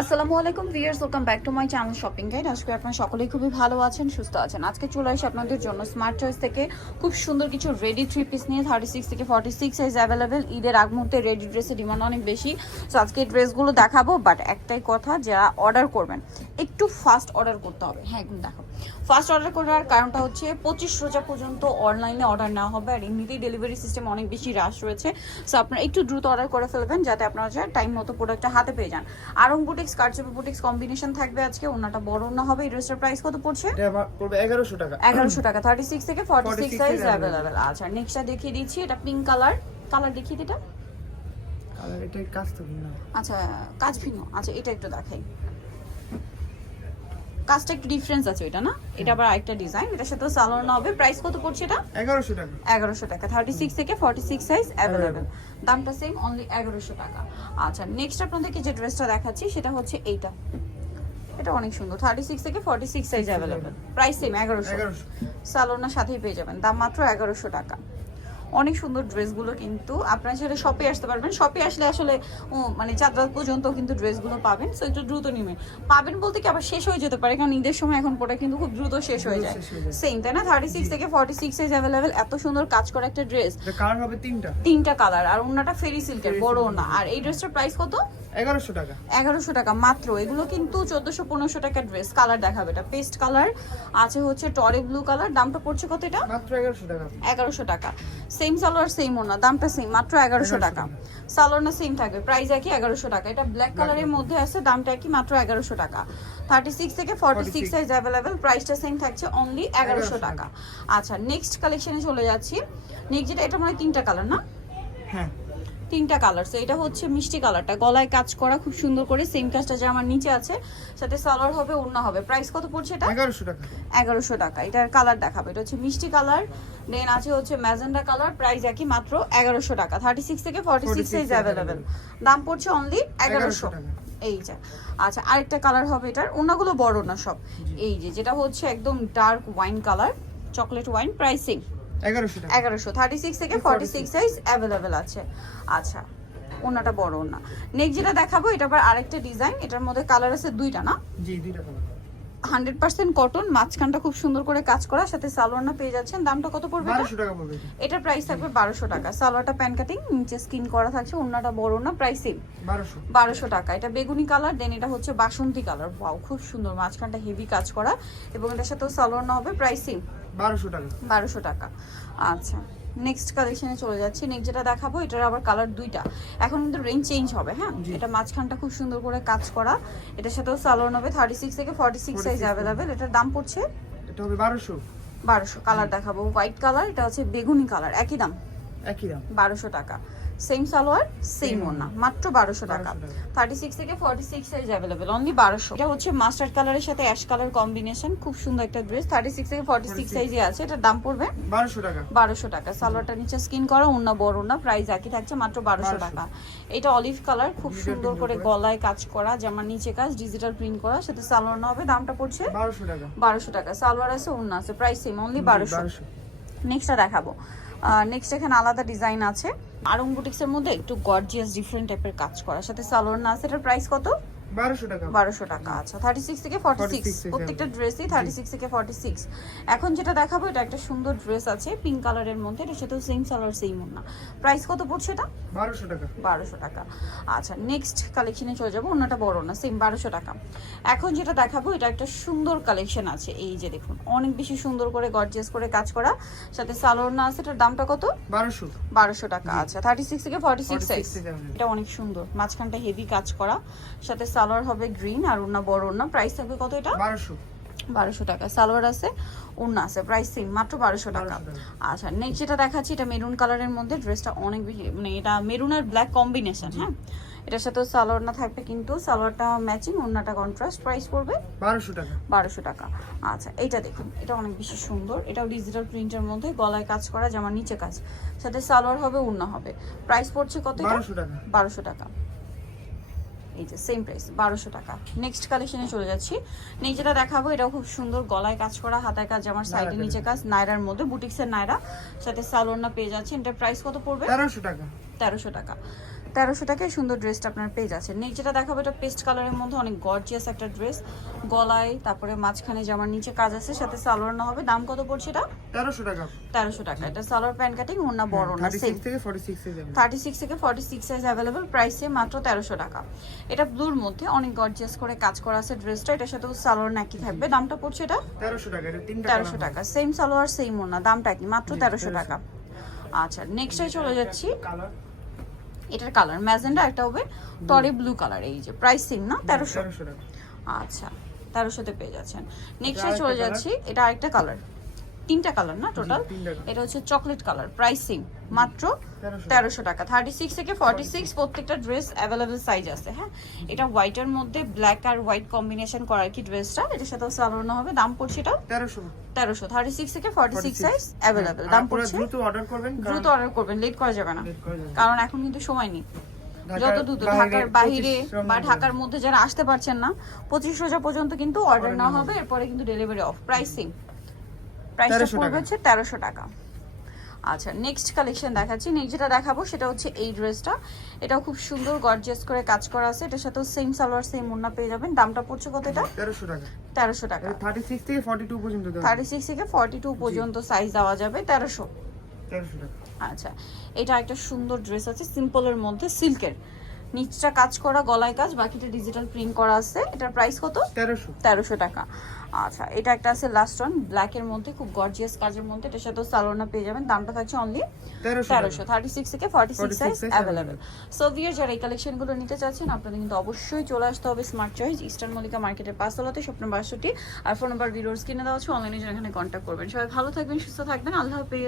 আসসালামু আলাইকুম viewers welcome back to my channel shopping guide আজকে আপনারা সকলেই খুবই ভালো আছেন, সুস্থ আছেন। আজকে চলে আসি আপনাদের জন্য স্মার্ট চয়েস থেকে। খুব সুন্দর কিছু রেডি থ্রি পিস নিয়ে থার্টি সিক্স থেকে ফর্টি সিক্স সাইজ অ্যাভেলেবেল ঈদের আগ মুহূর্তে রেডি ড্রেসের ডিমান্ড অনেক বেশি। সো আজকে ড্রেসগুলো দেখাবো বাট একটাই কথা, যারা অর্ডার করবেন, একটু ফাস্ট অর্ডার করতে হবে। হ্যাঁ একদম দেখো ফার্স্ট অর্ডার করার কারণটা হচ্ছে পঁচিশ রোজা পর্যন্ত অনলাইনে অর্ডার নেওয়া হবে আর এমনিতেই ডেলিভারি সিস্টেম অনেক বেশি রাশ রয়েছে। সো আপনারা একটু দ্রুত অর্ডার করে ফেলবেন যাতে আপনারা টাইম মতো প্রোডাক্টটা হাতে পেয়ে যান। আরং বুটিক্স কারচুপি বুটিক্স কম্বিনেশন থাকবে আজকে। ওনাটা বড় না হবে। এই ড্রেসটার প্রাইস কত পড়ছে? এগারোশো টাকা। এগারোশো টাকা থার্টি সিক্স থেকে ফর্টি সিক্স সাইজ অ্যাভেলেবেল আচ্ছা নেক্সটটা দেখিয়ে দিচ্ছি। এটা পিঙ্ক কালার কালার দেখিয়ে দিটা কালার এটা কাজ তো না আচ্ছা কাজ ভিন্ন। আচ্ছা এটা একটু দেখাই। কাজটা একটু ডিফারেন্স আছে এটা না? এটা আবার আরেকটা ডিজাইন এটার সাথে সালোয়ার না হবে। প্রাইস কত পড়ছে এটা? এগারোশো টাকা। এগারোশো টাকা। থার্টি সিক্স থেকে ফর্টি সিক্স সাইজ অ্যাভেলেবেল দামটা সেম অনলি এগারোশো টাকা। আচ্ছা নেক্সট আপনাদেরকে যে ড্রেসটা দেখাচ্ছি সেটা হচ্ছে এইটা। এটা অনেক সুন্দর। থার্টি সিক্স থেকে forty six size available price same এগারোশো। এগারোশো। সালোনার সাথেই পেয়ে যাবেন। দাম মাত্র এগারোশো টাকা। অনেক সুন্দর ড্রেসগুলো কিন্তু আপনারা সেটা শপে আসতে পারবেন। শপে আসলে আসলে মানে চার রাত পর্যন্ত কিন্তু ড্রেসগুলো পাবেন সো একটু দ্রুত নেবেন পাবেন বলতে কি আবার শেষ হয়ে যেতে পারে কারণ ঈদের সময় এখন পরে কিন্তু খুব দ্রুত শেষ হয়ে যায়। সেম তাই না? থার্টি সিক্স থেকে ফর্টি সিক্স সাইজ অ্যাভেলেবেল এত সুন্দর কাজ করা একটা ড্রেস কালার হবে তিনটা। তিনটা কালার আর ওনাটা ফেরি সিল্কের বড় ওনা আর এই ড্রেসটার প্রাইস কত? এগারোশো টাকা। এগারোশো টাকা মাত্র। এগুলো কিন্তু চোদ্দশো পনেরোশো টাকা ড্রেস কালার দেখাবে এটা পেস্ট কালার আছে হচ্ছে টরে ব্লু কালার দামটা পড়ছে কত এটা? মাত্র এগারোশো টাকা। এগারোশো টাকা। সেম সালোয়ার সেম ওনা দামটা সেম মাত্র এগারোশো টাকা। সালোয়ার না সেম থাকবে প্রাইস একই এগারোশো টাকা। এটা ব্ল্যাক কালারের মধ্যে আছে দামটা একই মাত্র এগারোশো টাকা। থার্টি সিক্স থেকে ফর্টি সিক্স 46 সাইজ অ্যাভেলেবেল প্রাইসটা সেম থাকছে অনলি এগারোশো টাকা। আচ্ছা নেক্সট কালেকশনে চলে যাচ্ছি। নেক্সট যেটা এটা মনে হয় তিনটা কালার না? হ্যাঁ। তিনটা কালার সো এটা হচ্ছে মিষ্টি কালারটা গলায় কাজ করা খুব সুন্দর করে সেম কাজটা যে আমার নিচে আছে সাথে সালোয়ার হবে ওড়না হবে। প্রাইস কত পড়ছে এটা? এগারোশো টাকা। এগারোশো টাকা। এটার কালার দেখাবে। এটা হচ্ছে মিষ্টি কালার দেন আছে হচ্ছে ম্যাজেন্ডা কালার প্রাইস একই মাত্র এগারোশো টাকা। থার্টি সিক্স থেকে ফর্টি সিক্স 46 সাইজ অ্যাভেলেবেল দাম পড়ছে অনলি এগারোশো। 1100 টাকা। এই যে। আচ্ছা আরেকটা কালার হবে এটার। ওনাগুলো বড় না সব। এই যে যেটা হচ্ছে একদম dark wine colour chocolate wine pricing এগারোশো থার্টি সিক্স থেকে ফর্টি সিক্স সাইজ অ্যাভেলেবেল আছে। আচ্ছা ওনাটা বড় ওনা। নেক্সট যেটা দেখাবো এটা আবার আরেকটা ডিজাইন এটার মধ্যে কালার আছে দুইটা না? জি দুইটা কালার হান্ড্রেড পার্সেন্ট কটন মাঝখানটা খুব সুন্দর করে কাজ করা সাথে সালোয়ারটা পেয়ে যাচ্ছেন। দামটা কত পড়বে এটা? বারোশো টাকা পড়বে এটার প্রাইস থাকবে বারোশো টাকা। সালোয়ারটা প্যান কাটিং নিচে স্কিন করা থাকছে অন্যটা বড় না প্রাইস সেম বারোশো। বারোশো টাকা। এটা বেগুনি কালার দেন এটা হচ্ছে বাসন্তী কালার খুব সুন্দর মাঝখানটা হেভি কাজ করা। এবং এটার সাথেও সালোয়ার না হবে প্রাইস সেম বারোশো টাকা। বারোশো টাকা। আচ্ছা নেক্সট কালেকশনে চলে যাচ্ছি। নেক্সট যেটা দেখাবো এটার আবার কালার দুইটা। এখন কিন্তু রেঞ্জ চেঞ্জ হবে হ্যাঁ? এটা মাঝখানটা খুব সুন্দর করে কাজ করা। এটার সাথেও সালোয়ার হবে থার্টি সিক্স থেকে ফর্টি সিক্স সাইজ 46 অ্যাভেলেবেল এটার দাম পড়ছে? এটা হবে বারোশো। বারোশো। কালার দেখাবো। হোয়াইট কালার এটা হচ্ছে বেগুনি কালার একই দাম? একই দাম। বারোশো টাকা। সেম সালোয়ার সেম ওনা মাত্র বারোশো টাকা। থার্টি সিক্স থেকে forty six size available only বারোশো। এটা হচ্ছে মাস্টার্ড কালারের সাথে অ্যাশ কালার কম্বিনেশন খুব সুন্দর একটা ড্রেস থার্টি সিক্স থেকে ফর্টি সিক্স 46 সাইজে আছে এটার দাম পড়বে বারোশো টাকা। বারোশো টাকা। সালোয়ারটা নিচে স্কিন করা অন্য বড় না প্রাইস একই থাকছে মাত্র বারোশো টাকা। এটা অলিভ কালার খুব সুন্দর করে। গলায় কাজ করা যেমন নিচে কাজ ডিজিটাল প্রিন্ট করা সাথে সালোয়ার না হবে দামটা পড়ছে বারোশো টাকা। বারোশো টাকা। সালোয়ার আছে অন্য আছে প্রাইস সেম অনলি বারোশো। নেক্সটটা দেখাবো। নেক্সট এখানে আলাদা ডিজাইন আছে। আরং বুটিক্সের মধ্যে একটু গর্জিয়াস ডিফারেন্ট টাইপের কাজ করার সাথে সালোয়ার না আছে, এটার প্রাইস কত? টাকা। টাকা আচ্ছা থার্টি সিক্স থেকে 46 প্রত্যেকটা ড্রেসই থার্টি সিক্স থেকে ফর্টি সিক্স এখন যেটা দেখাবো এটা একটা সুন্দর ড্রেস আছে পিঙ্ক কালারের মধ্যে এটা সাথেও সেম সালোয়ার সেম না প্রাইস কত পড়ছে এটা? বারোশো টাকা। বারোশো টাকা। আচ্ছা নেক্সট কালেকশনে চলে যাব অন্যটা বড় না সেম বারোশো টাকা। এখন যেটা দেখাবো এটা একটা সুন্দর কালেকশন আছে এই যে দেখুন অনেক বেশি সুন্দর করে গর্জিয়াস করে কাজ করা। সাথে সালোয়ার না আছে এটার দামটা কত? বারোশো। বারোশো টাকা আচ্ছা থার্টি সিক্স থেকে ফর্টি সিক্স 46 সাইজ এটা অনেক সুন্দর মাঝখানটা হেভি কাজ করা। সাথে সালোয়ার হবে গ্রিন আর ওনা বড় ওনা প্রাইস থাকবে কত এটা? বারোশো। বারোশো টাকা। সালোয়ার আছে ওড়না আছে। প্রাইস সেম মাত্র বারোশো টাকা। 1200 টাকা। আচ্ছা নেক্সট যেটা দেখাচ্ছি এটা মেরুন কালারের মধ্যে। ড্রেসটা অনেক বেশি মানে এটা মেরুন আর ব্ল্যাক কম্বিনেশন হ্যাঁ? এটার সাথে সালোয়ার না থাকবে কিন্তু সালোয়ারটা ম্যাচিং ওড়নাটা কন্ট্রাস্ট প্রাইস পড়বে বারোশো টাকা। বারোশো টাকা। আচ্ছা এইটা দেখুন। এটা অনেক বেশি সুন্দর। এটাও ডিজিটাল প্রিন্টের মধ্যে গলায় কাজ করা জামার নিচে কাজ। সাথে সালোয়ার হবে ওড়না হবে। প্রাইস পড়ছে কত এটা? বারোশো টাকা। বারোশো টাকা। এই যে সেম প্রাইস বারোশো টাকা। নেক্সট কালেকশনে চলে যাচ্ছি। যেটা দেখাবো এটা খুব সুন্দর গলায় কাজ করা হাতায় কাজ আমার সাইডে নিচে কাজ নাইরার মধ্যে বুটিক্সের নাইরা। সাথে সালোনা পেয়ে যাচ্ছে। এটার প্রাইস কত পড়বে? তেরোশো টাকা। তেরোশো টাকা। তেরোশো টাকায় সুন্দর ড্রেসটা আপনার পেয়ে যাচ্ছে নেক্সট যেটা দেখাবো এটা পেস্ট কালারের মধ্যে অনেক গর্জিয়াস একটা ড্রেস গলায় তারপরে মাঝখানে জামার নিচে কাজ আছে সাথে সালোয়ার না হবে। দাম কত পড়ছে এটা? তেরোশো টাকা। তেরোশো টাকা। এটা সালোয়ার প্যান্ট কাটিং ওনা বড় না থার্টি সেম সিক্স থেকে ফর্টি সিক্স থার্টি সিক্স থেকে ফর্টি সিক্স সাইজ অ্যাভেলেবল প্রাইসে মাত্র তেরোশো টাকা। এটা ব্লুর মধ্যে অনেক গর্জিয়াস করে কাজ করা আছে ড্রেসটা এটার সাথে সালোয়ার নাকি থাকবে। দামটা পড়ছে এটা? তেরোশো টাকা। তেরোশো টাকা। সেম সালোয়ার সেম ওনা দামটা কি মাত্র তেরোশো টাকা। আচ্ছা নেক্সটে চলে যাচ্ছি। কালার এটার কালার ম্যাজেন্ডা একটা হবে টরে ব্লু কালার এই যে প্রাইস সেম না? তেরোশো। তেরোশো আচ্ছা তেরোশোতে পেয়ে যাচ্ছেন। নেক্সটে চলে যাচ্ছি এটা আরেকটা কালার তিনটা কালার না টোটাল এটা হচ্ছে চকলেট কালার প্রাইস মাত্র তেরোশো টাকা। থার্টি সিক্স থেকে ফর্টি সিক্স প্রত্যেকটা ড্রেস অ্যাভেলেবেল সাইজ আছে হ্যাঁ? এটা হোয়াইটের মধ্যে ব্ল্যাক আর হোয়াইট কম্বিনেশন করার কি ড্রেসটা এটার সাথেও সালোয়ার হবে। দাম পড়ছে এটা তেরোশো। তেরোশো। থার্টি সিক্স থেকে ফর্টি সিক্স সাইজ অ্যাভেলেবেল দাম পড়ছে? দ্রুত অর্ডার করবেন দ্রুত অর্ডার করবেন। লেট করা যাবে না। কারণ এখন কিন্তু সময় নেই। যত দ্রুত ঢাকার বাইরে বা ঢাকার মধ্যে যারা আসতে পারছেন না পঁচিশ রোজা পর্যন্ত কিন্তু অর্ডার নেওয়া হবে। এরপরে কিন্তু ডেলিভারি অফ প্রাইসিং প্রাইসটা 1300 পড়বে হচ্ছে তেরোশো টাকা। আচ্ছা নেক্সট কালেকশন দেখাচ্ছি। নেক্সট যেটা দেখাবো সেটা হচ্ছে এই ড্রেসটা এটাও খুব সুন্দর গর্জিয়াস করে কাজ করা আছে। এটার সাথেও সেম সালোয়ার সেম মুন্না পেয়ে যাবেন। দামটা পড়ছে কত এটা? তেরোশো টাকা। তেরোশো টাকা। থার্টি সিক্স থেকে ফর্টি টু পর্যন্ত দেওয়া থার্টি সিক্স থেকে ফর্টি টু পর্যন্ত সাইজ দেওয়া যাবে তেরোশো। টাকা। আচ্ছা এটা একটা সুন্দর ড্রেস আছে সিম্পলের মধ্যে সিল্কের নিচটা কাজ করা গলায় কাজ বাকিটা ডিজিটাল প্রিন্ট করা আছে। এটার প্রাইস কত? তেরোশো। তেরোশো টাকা। আচ্ছা এটা একটা আছে লাস্ট ওয়ান ব্ল্যাকের মধ্যে খুব গর্জিয়াস কাজের মধ্যে। এটার সাথেও সালোনা পেয়ে যাবেন। দামটা থাকছে অনলি তেরোশো থার্টি সিক্স থেকে forty six 46 size available so viewer যারা এই কালেকশনগুলো নিতে চাচ্ছেন আপনাদের কিন্তু অবশ্যই চলে আসতে হবে স্মার্ট চয়েস ইস্টার্ন মল্লিকা মার্কেটের পাঁচতলাতে স্বপ্ন বাষট্টি। আর ফোন নাম্বার ভিডিওর স্ক্রিনে দেওয়া আছে অনলাইনে যারা এখানে কন্ট্যাক্ট করবেন। সবাই ভালো থাকবেন সুস্থ থাকবেন। আল্লাহ হাফেজ।